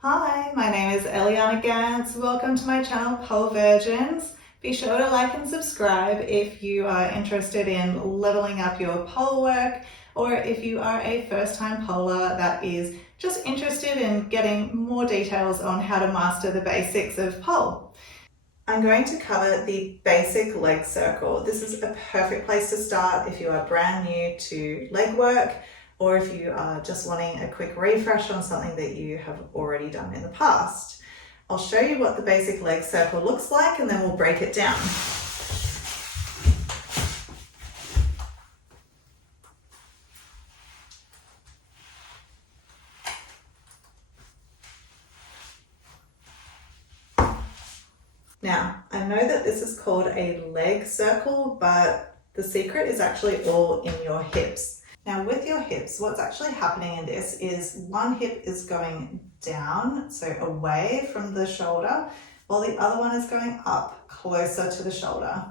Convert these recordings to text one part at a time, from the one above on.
Hi, my name is Eliana Gantz. Welcome to my channel, Pole Virgins. Be sure to like and subscribe if you are interested in leveling up your pole work, or if you are a first-time poler that is just interested in getting more details on how to master the basics of pole. I'm going to cover the basic leg circle. This is a perfect place to start if you are brand new to leg work, or if you are just wanting a quick refresh on something that you have already done in the past. I'll show you what the basic leg circle looks like and then we'll break it down. Now, I know that this is called a leg circle, but the secret is actually all in your hips. Now with your hips, what's actually happening in this is one hip is going down, so away from the shoulder, while the other one is going up, closer to the shoulder.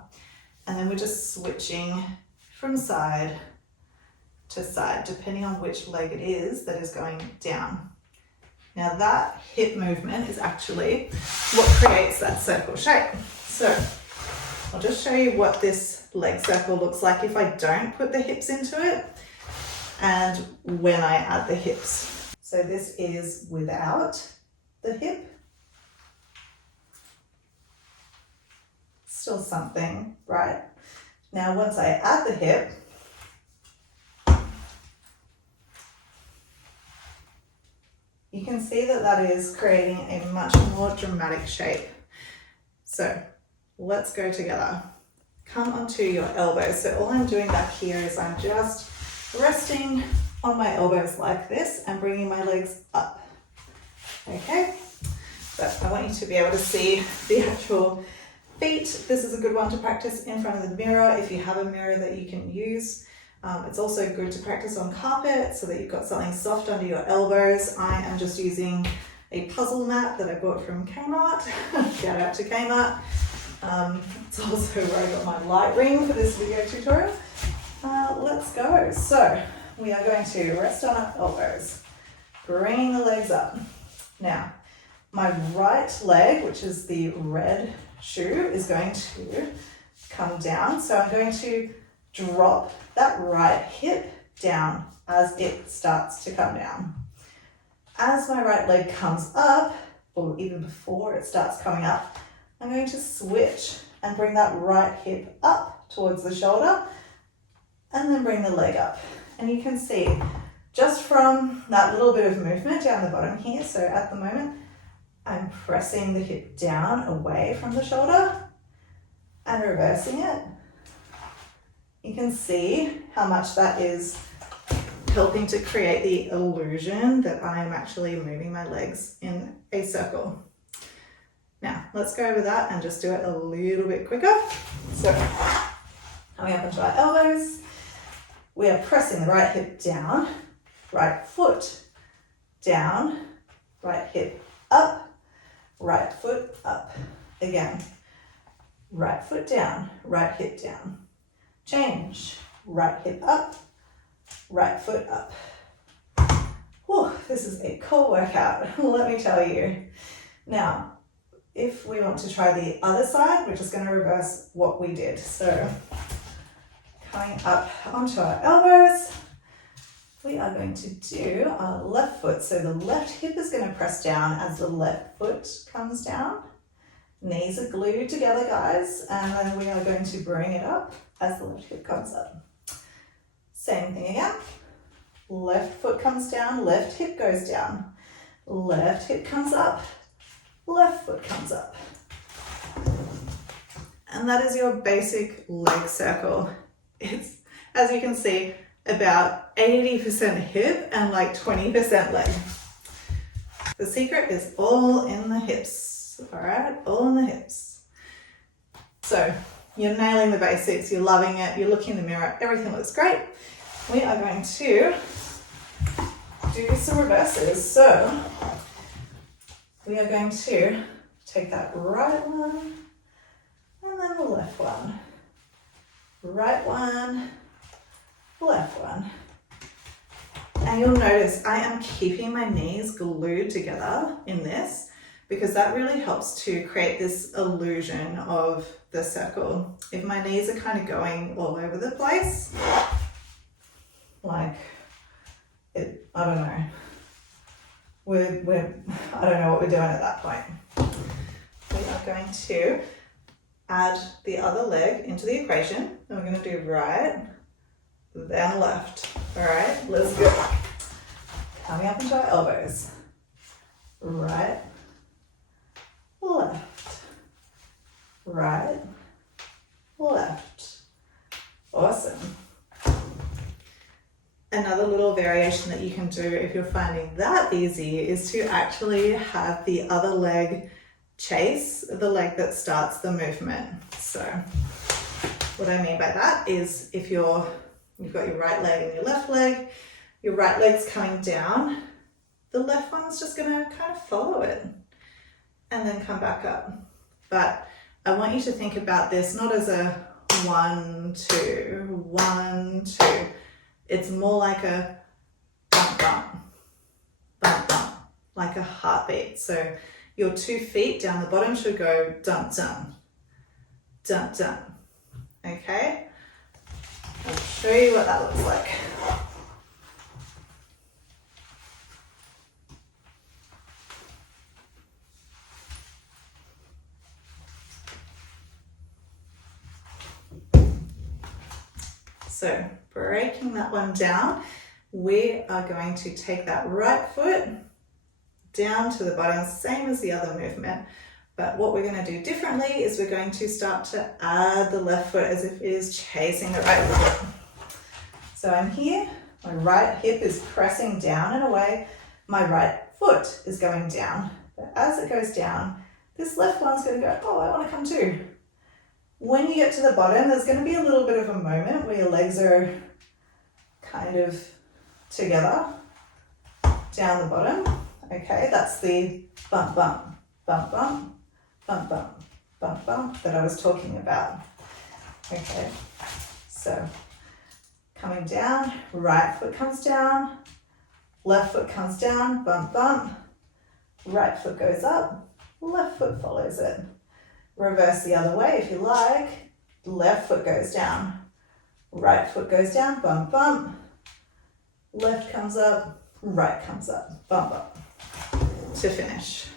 And then we're just switching from side to side, depending on which leg it is that is going down. Now that hip movement is actually what creates that circle shape. So I'll just show you what this leg circle looks like if I don't put the hips into it, and when I add the hips. So this is without the hip. Still something, right? Now once I add the hip, you can see that that is creating a much more dramatic shape. So let's go together. Come onto your elbows. So all I'm doing back here is I'm just resting on my elbows like this and bringing my legs up. Okay, but I want you to be able to see the actual feet. This is a good one to practice in front of the mirror if you have a mirror that you can use. It's also good to practice on carpet so that you've got something soft under your elbows. I am just using a puzzle mat that I bought from Kmart. Shout out to Kmart. It's also where I got my light ring for this video tutorial. Let's go. So we are going to rest on our elbows, bring the legs up. Now, my right leg, which is the red shoe, is going to come down. So I'm going to drop that right hip down as it starts to come down. As my right leg comes up, or even before it starts coming up, I'm going to switch and bring that right hip up towards the shoulder and then bring the leg up. And you can see just from that little bit of movement down the bottom here, so at the moment I'm pressing the hip down away from the shoulder and reversing it. You can see how much that is helping to create the illusion that I am actually moving my legs in a circle. Now, let's go over that and just do it a little bit quicker. So, coming up into our elbows, we are pressing the right hip down, right foot down, right hip up, right foot up. Again, right foot down, right hip down. Change, right hip up, right foot up. Whew, this is a cool workout, let me tell you. Now, if we want to try the other side, we're just going to reverse what we did. So, coming up onto our elbows, we are going to do our left foot. So the left hip is going to press down as the left foot comes down. Knees are glued together, guys, and then we are going to bring it up as the left hip comes up. Same thing again. Left foot comes down, left hip goes down. Left hip comes up, left foot comes up. And that is your basic leg circle. It's, as you can see, about 80% hip and like 20% leg. The secret is all in the hips, all right? All in the hips. So you're nailing the basics, you're loving it, you're looking in the mirror, everything looks great. We are going to do some reverses. So we are going to take that right one and then the left one. Right one, left one. And you'll notice I am keeping my knees glued together in this because that really helps to create this illusion of the circle. If my knees are kind of going all over the place, like it, I don't know. I don't know what we're doing at that point. We are going to add the other leg into the equation. And we're going to do right, then left. All right, let's go. Coming up into our elbows. Right, left, right, left. Awesome. Another little variation that you can do if you're finding that easy is to actually have the other leg chase the leg that starts the movement. So what I mean by that is if you've got your right leg and your right leg's coming down, the left one's just going to kind of follow it and then come back up. But I want you to think about this not as a 1, 2, 1, 2. It's more like a bump, bump, bump, bump, like a heartbeat. So your 2 feet down the bottom should go dun, dun, dun, dun. Okay? I'll show you what that looks like. So breaking that one down, we are going to take that right foot down to the bottom, same as the other movement. But what we're going to do differently is we're going to start to add the left foot as if it is chasing the right foot. So I'm here, my right hip is pressing down and away, my right foot is going down. But as it goes down, this left one's going to go, oh, I want to come too. When you get to the bottom, there's going to be a little bit of a moment where your legs are kind of together down the bottom. Okay, that's the bump, bump, bump, bump, bump, bump, bump, bump that I was talking about. Okay, so coming down, right foot comes down, left foot comes down, bump, bump, right foot goes up, left foot follows it. Reverse the other way if you like. Left foot goes down, right foot goes down, bump, bump. Left comes up, right comes up, bump, bump. To finish.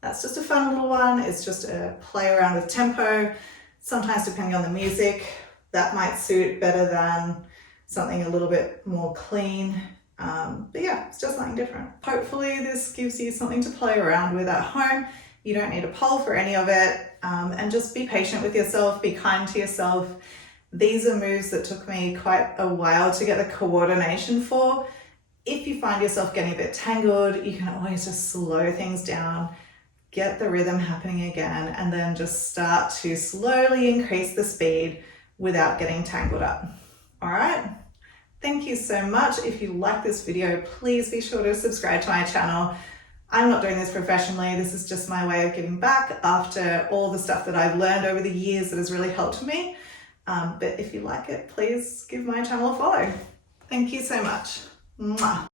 That's just a fun little one. It's just a play around with tempo. Sometimes depending on the music, that might suit better than something a little bit more clean. But yeah, it's just something different. Hopefully this gives you something to play around with at home. You don't need a poll for any of it. And just be patient with yourself, be kind to yourself. These are moves that took me quite a while to get the coordination for. If you find yourself getting a bit tangled, you can always just slow things down, get the rhythm happening again, and then just start to slowly increase the speed without getting tangled up. All right? Thank you so much. If you like this video, please be sure to subscribe to my channel. I'm not doing this professionally. This is just my way of giving back after all the stuff that I've learned over the years that has really helped me. But if you like it, please give my channel a follow. Thank you so much. Mwah.